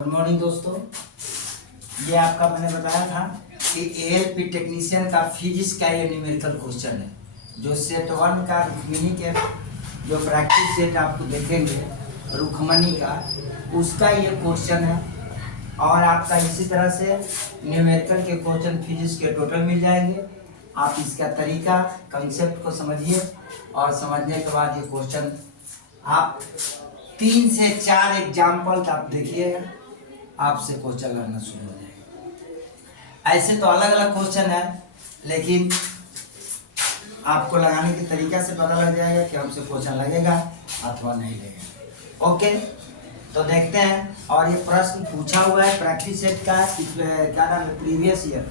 Good morning दोस्तों। ये आपका मैंने बताया था कि एएलपी टेक्नीशियन का फिजिक्स का ये न्यूमेरिकल क्वेश्चन है, जो सेट 1 का रुक्मिणी के जो प्रैक्टिस सेट आपको देखेंगे रुक्मणी का, उसका ये क्वेश्चन है। और आपका इसी तरह से न्यूमेरिकल के क्वेश्चन फिजिक्स के टोटल मिल जाएंगे। आप इसका तरीका कंसेप्ट को समझिए और समझने के बाद ये क्वेश्चन आप 3 से 4 एग्जाम्पल आप देखिएगा, आपसे क्वेश्चन करना शुरू हो जाएगा। ऐसे तो अलग अलग क्वेश्चन है, लेकिन आपको लगाने के तरीका से पता लग जाएगा कि हमसे क्वेश्चन लगेगा अथवा नहीं लगेगा। ओके, तो देखते हैं। और ये प्रश्न पूछा हुआ है प्रैक्टिस सेट का, क्या नाम है, प्रीवियस ईयर।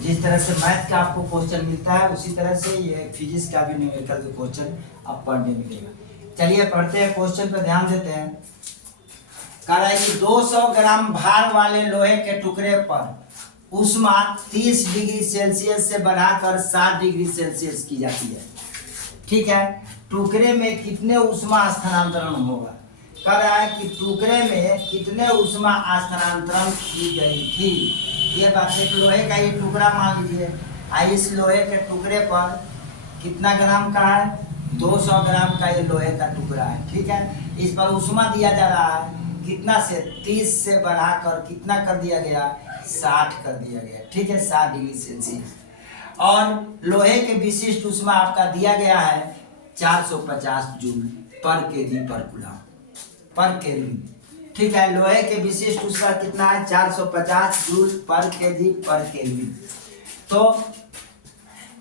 जिस तरह से मैथ का आपको क्वेश्चन मिलता है, उसी तरह से ये फिजिक्स का भी न्यूमेरिकल के क्वेश्चन आप पढ़ने मिलेगा। चलिए पढ़ते हैं, क्वेश्चन पर ध्यान देते हैं। कह रहा है कि 200 ग्राम भार वाले लोहे के टुकड़े पर ऊष्मा 30 डिग्री सेल्सियस से बढ़ाकर 60 डिग्री सेल्सियस की जाती है। ठीक है, टुकड़े में कितने ऊष्मा स्थानांतरण होगा? कह रहा है कि टुकड़े में कितने ऊष्मा स्थानांतरण की गई थी। ये बात, एक लोहे का ये टुकड़ा मान लीजिए, इस लोहे के टुकड़े पर कितना ग्राम का है? 200 ग्राम का ये लोहे का टुकड़ा है। ठीक है, इस पर ऊष्मा दिया जा रहा है कितना से 30 से बढ़ाकर कितना कर दिया गया? 60 कर दिया गया। ठीक है, 60 डिग्री सेल्सियस। और लोहे के विशिष्ट ऊष्मा आपका दिया गया है 450 जूल पर केजी पर कूलम पर केल्विन। ठीक है, लोहे के विशिष्ट ऊष्मा कितना है? 450 जूल पर केजी पर केल्विन। तो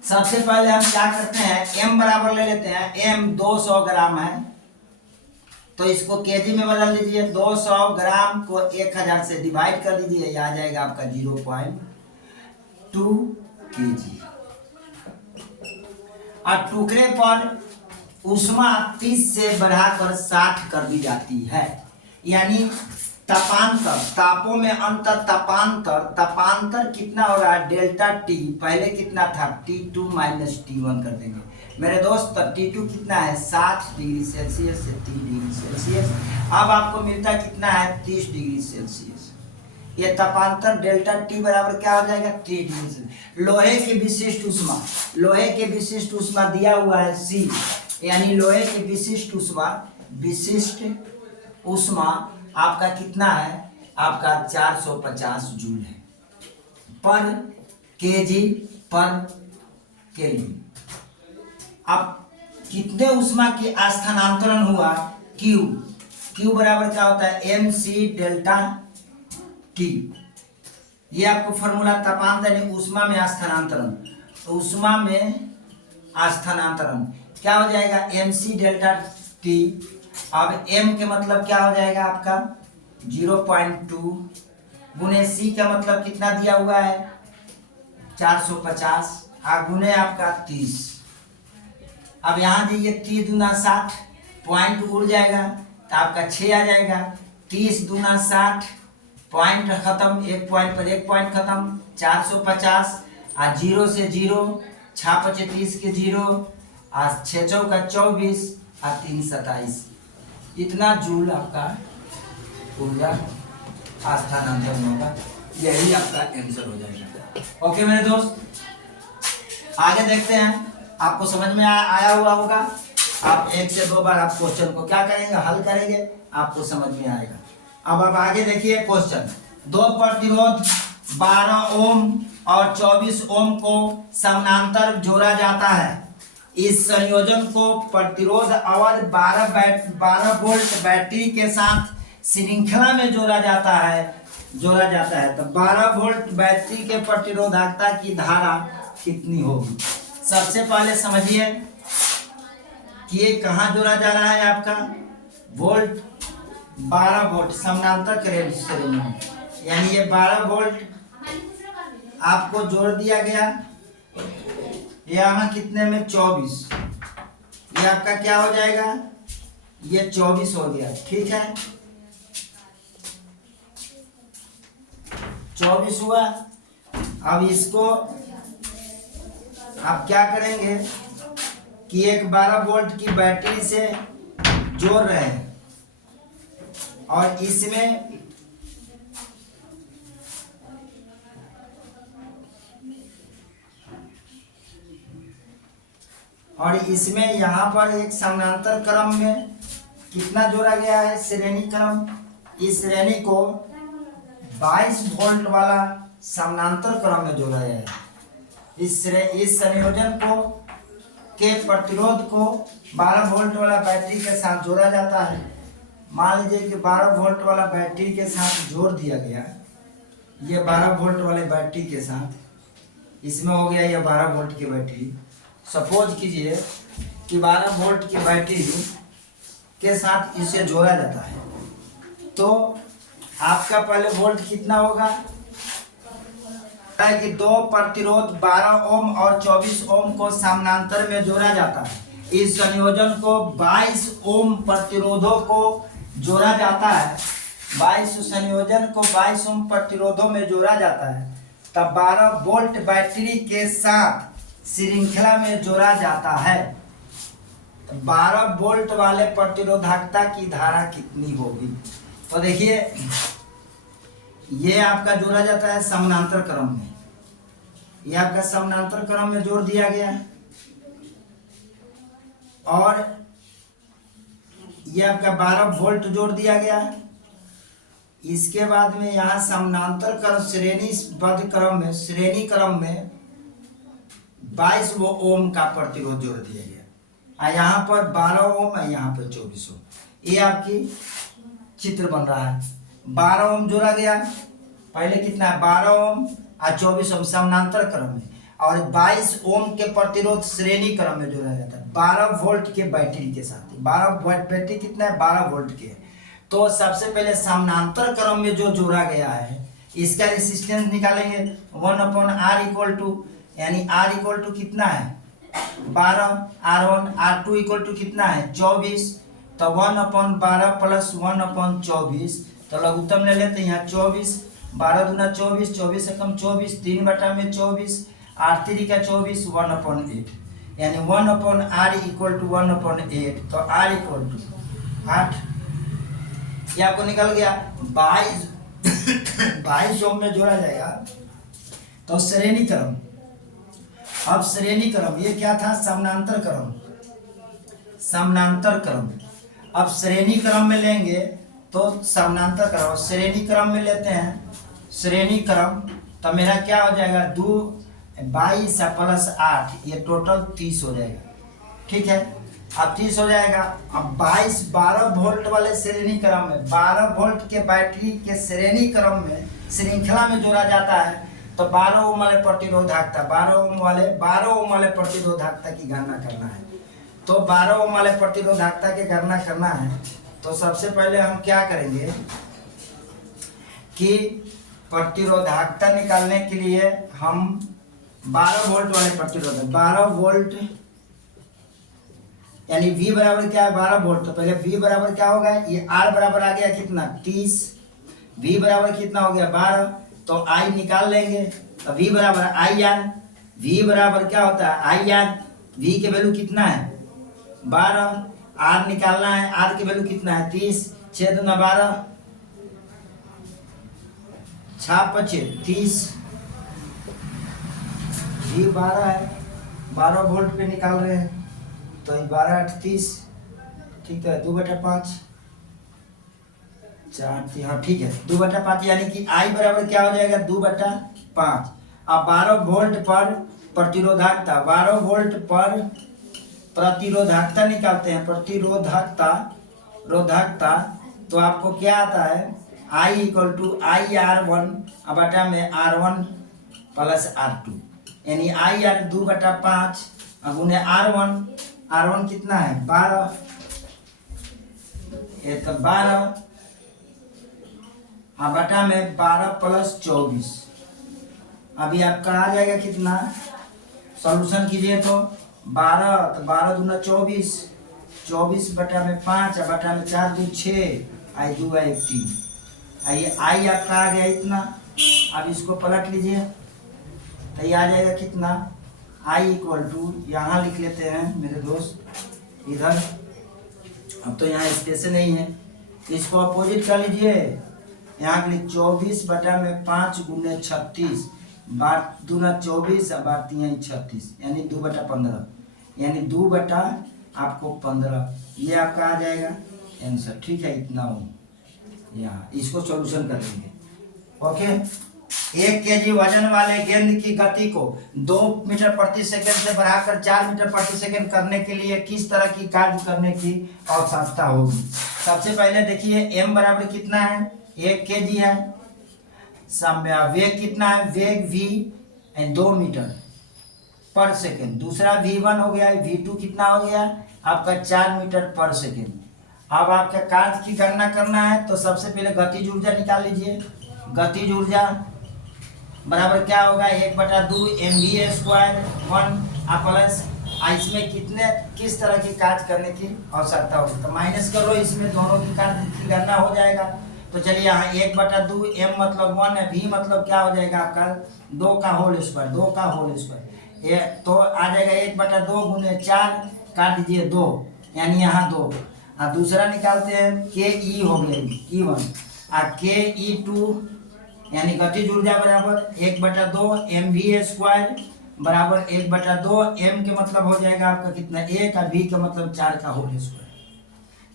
सबसे पहले हम क्या करते हैं, m बराबर ले लेते हैं। m 200 ग्राम है, तो इसको केजी में बदल दीजिए। 200 ग्राम को 1000 से डिवाइड कर दीजिए, यह आ जाएगा आपका 0.2 केजी। और टुकड़े पर ऊष्मा 30 से बढ़ाकर 60 कर दी जाती है, यानी तापांतर, तापों में अंतर, तापांतर कितना हो रहा है? डेल्टा टी पहले कितना था? T2 माइनस T1 कर देंगे मेरे दोस्त। T2 कितना है? 60 डिग्री सेल्सियस से 30 डिग्री सेल्सियस। अब आपको मिलता कितना है? 30 डिग्री सेल्सियस। ये तापांतर डेल्टा टी बराबर क्या हो जाएगा? 30 डिग्री सेल्सियस। लोहे की विशिष्ट ऊष्मा, लोहे के विशिष्ट ऊष्मा दिया हुआ है C, यानी लोहे की विशिष्ट ऊष्मा आपका कितना है? आपका 450 जूल है पर केजी पर केल्विन। अब कितने ऊष्मा की स्थानांतरण हुआ? Q बराबर क्या होता है? mc delta T। ये आपको फॉर्मूला तापांतर यानी ऊष्मा में स्थानांतरण, ऊष्मा में स्थानांतरण क्या हो जाएगा? mc delta T। अब m के मतलब क्या हो जाएगा आपका? 0.2 गुने c का मतलब कितना दिया हुआ है? 450 गुने आपका 30। अब यहाँ दीजिए 30 दूना 60, पॉइंट उड़ जाएगा तो आपका 6 आ जाएगा। 30 दूना 60, पॉइंट खत्म, एक पॉइंट पर एक पॉइंट खत्म, 450 0 से 0, 6 5 30 के 0, 6 चौका 24, 3 27, इतना जूल आपका ऊर्जा स्थानांतरण होगा। यही आपका आंसर हो जाएगा। ओके मेरे दोस्त, आगे देखते हैं। आपको समझ में आया हुआ होगा। आप 1 से 2 बार आप क्वेश्चन को क्या करेंगे? हल करेंगे, आपको समझ में आएगा। अब आप आगे देखिए क्वेश्चन। 2 प्रतिरोध 12 ओम और 24 ओम को समानांतर जोड़ा जाता है। इस संयोजन को प्रतिरोध और 12 वोल्ट बैटरी के साथ श्रृंखला में जोड़ा जाता है। तो 12 वोल्ट बैटरी के प्रतिरोधकता की धारा कितनी होगी? सबसे पहले समझिए कि ये कहाँ जोड़ा जा रहा है आपका? वोल्ट 12 वोल्ट समानांतर श्रेणी में, यानी ये 12 वोल्ट आपको जोड़ दिया गया। यहाँ कितने में? 24। ये आपका क्या हो जाएगा? ये 24 हो गया। ठीक है, 24 हुआ। अब इसको आप क्या करेंगे कि एक 12 वोल्ट की बैटरी से जोड़ रहे हैं और इसमें और इसमें यहाँ पर एक समानांतर क्रम में कितना जोड़ा गया है, श्रेणी क्रम। इस श्रेणी को 22 वोल्ट वाला समानांतर क्रम में जोड़ा गया है। इस संयोजन को के प्रतिरोध को 12 वोल्ट वाला बैटरी के साथ जोड़ा जाता है। मान लीजिए कि 12 वोल्ट वाला बैटरी के साथ जोड़ दिया गया। ये 12 वोल्ट वाले बैटरी के साथ इसमें हो गया ये 12 वोल्ट की बैटरी। सपोज कीजिए कि 12 वोल्ट की बैटरी के साथ इसे जोड़ा जाता है, तो आपका पहले वोल्ट कितना होगा कि दो प्रतिरोध 12 ओम और 24 ओम को समानांतर में जोड़ा जाता है। इस संयोजन को 22 ओम प्रतिरोधों को जोड़ा जाता है। 22 संयोजन को 22 ओम प्रतिरोधों में जोड़ा जाता है, तब 12 वोल्ट बैटरी के साथ श्रृंखला में जोड़ा जाता है। 12 वोल्ट वाले प्रतिरोधकता की धारा कितनी होगी? तो देखिए, ये आपका जोड़ा जाता है समानांतर क्रम में। ये आपका समानांतर क्रम में जोड़ दिया गया है, और ये आपका 12 वोल्ट जोड़ दिया गया है। इसके बाद में यहाँ समानांतर क्रम श्रेणीबद्ध क्रम में, श्रेणी क्रम में 22 ओम का प्रतिरोध जोड़ दिया गया। यहाँ पर 12 ओम है, यहाँ पर 24 ओम। ये आपकी चित्र बन रहा है। 12 ओम जोड़ा गया, पहले कितना है 12 ओम और 24 ओम समानांतर क्रम में, और 22 ओम के प्रतिरोध श्रेणी क्रम में जोड़ा जाता है 12 वोल्ट के बैटरी के साथ। 12 वोल्ट बैटरी कितना है, 12 वोल्ट के। तो सबसे पहले समानांतर क्रम में जो जोड़ा गया है, इसका रेसिस्टेंस निकालेंगे 1/R इक्वल टू, यानी R इक्वल टू कितना है 12, R1 R2 इक्वल टू कितना है 24, तो 1/12 प्लस 1/24, तो लघुत्तम ले लेते हैं यहाँ 24, 12 दूना 24, 24 से कम 24, 3/24, R3 का 24, 1/8, यानी 1/R इक्वल टू 1/8, तो R इक्वल टू 8। ये आपको निकल गया 22 ओम में जोड़ा जाएगा। तो श्रेणी क्रम, अब श्रेणी क्रम, ये क्या था समानांतर क्रम, समानांतर क्रम। अब श्रेणी क्रम में लेंगे तो समानांतर क्रम, श्रेणी क्रम में लेते हैं श्रेणी क्रम, तो मेरा क्या हो जाएगा 22 प्लस 8, ये टोटल 30 हो जाएगा। ठीक है, अब 30 हो जाएगा। अब 12 वोल्ट वाले श्रेणी क्रम में, 12 वोल्ट के बैटरी के श्रेणी क्रम में श्रृंखला में जोड़ा जाता है, तो 12 ओम वाले प्रतिरोधकता, 12 ओम वाले प्रतिरोधकता की गणना करना है। तो 12 ओम वाले प्रतिरोधकता की गणना करना है, तो सबसे पहले हम क्या करेंगे कि प्रतिरोधकता निकालने के लिए हम 12 वोल्ट वाले प्रतिरोध, 12 वोल्ट यानी V बराबर क्या है 12 वोल्ट, तो पहले V बराबर क्या होगा, ये R बराबर आ गया कितना 30, V बराबर कितना हो गया 12, तो I निकाल लेंगे। तो V बराबर IR, V बराबर क्या होता है IR, V के वैल्यू कितना है 12, R निकालना है, R के वैल्यू कितना है 30, 6 दूना 12, 6 5 30, V 12 है, 12 वोल्ट पे निकाल रहे हैं, तो 12 8 30, ठीक है 2/5, 4, हाँ ठीक है 2/5, यानी कि I बराबर क्या हो जाएगा 2/5। अब 12 वोल्ट पर प्रतिरोधकता, 12 वोल्ट पर प्रतिरोधकता निकालते हैं, प्रतिरोधकता, तो आपको क्या आता है I इक्वल टू IR1 बटा में R1 प्लस R2, यानी IR 2/5 अब उन्हें R1 कितना है 12, ये तो 12 बटा में 12 प्लस 24। अभी आपका आ जाएगा कितना, सॉल्यूशन कीजिए तो 12, तो 12 दूना 24, 24 बटा में 5 बटा में 4 2 6, I 2 1 3, आइए I आपका आ गया इतना। अब इसको पलट लीजिए, तो ये आ जाएगा कितना I इक्वल टू, यहाँ लिख लेते हैं मेरे दोस्त इधर, अब तो यहाँ स्पेस नहीं है, इसको अपोजिट कर लीजिए, यहाँ के लिए 24 बटा में 5 गुने 36, 12 दूना 24 और 12 3 36, यानी 2/15, यानी 2 बटा आपको 15, ये आपका आ जाएगा आंसर। ठीक है, इतना हो यहाँ, इसको सॉल्यूशन कर देंगे। ओके, 1 kg वजन वाले गेंद की गति को 2 मीटर प्रति सेकंड से बढ़ाकर 4 मीटर प्रति सेकंड करने के लिए किस तरह की कार्य करने की आवश्यकता होगी। सबसे पहले देखिए m बराबर कितना है, 1 kg है। वेग कितना है, वेग v 2 मीटर पर सेकंड। दूसरा v1 हो गया, v2 कितना हो गया आपका 4 मीटर पर सेकंड। अब आपका कार्य की गणना करना है तो सबसे पहले गतिज ऊर्जा निकाल लीजिए। गतिज ऊर्जा बराबर क्या होगा, 1/2 mv² 1 प्लस इसमें किस तरह की कार्य करने की आवश्यकता होगी, तो माइनस करो, इसमें दोनों की कार्य की गणना हो जाएगा। तो चलिए यहाँ 1/2 m मतलब 1 है, v मतलब क्या हो जाएगा आपका 2 का होल स्क्वायर, ये तो आ जाएगा 1/2 गुने 4, काट दीजिए 2, यानी यहाँ 2। और दूसरा निकालते हैं के ई हो गया E1 और के E2 यानी गतिज ऊर्जा बराबर 1/2 mv² बराबर 1/2 m के मतलब हो जाएगा आपका कितना 1 और v का मतलब 4 का होल स्क्वायर।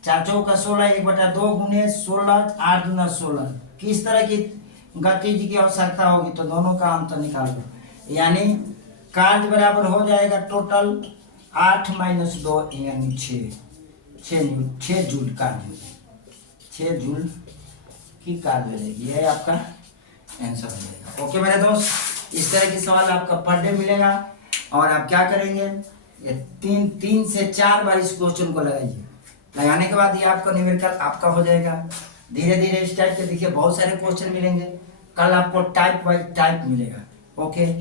4 चौका 16, 1/2 गुने 16, 8 दूना 16। किस तरह की गतिज की आवश्यकता होगी तो दोनों का अंतर निकाल लो, यानी कार्य बराबर हो जाएगा टोटल 8 - 2 यानी 6 जूल कार्य, 6 जूल की कार्य रहेगी, यह आपका आंसर हो जाएगा। ओके मेरे दोस्त, इस तरह की सवाल आपका पर डे मिलेगा और आप क्या करेंगे, ये 3 से 4 बार इस क्वेश्चन को लगाइए। लगाने के बाद ये आपका न्यूमेरिकल आपका हो जाएगा। धीरे धीरे इस टाइप के देखिए बहुत सारे क्वेश्चन मिलेंगे। कल आपको टाइप वाइज टाइप मिलेगा। ओके।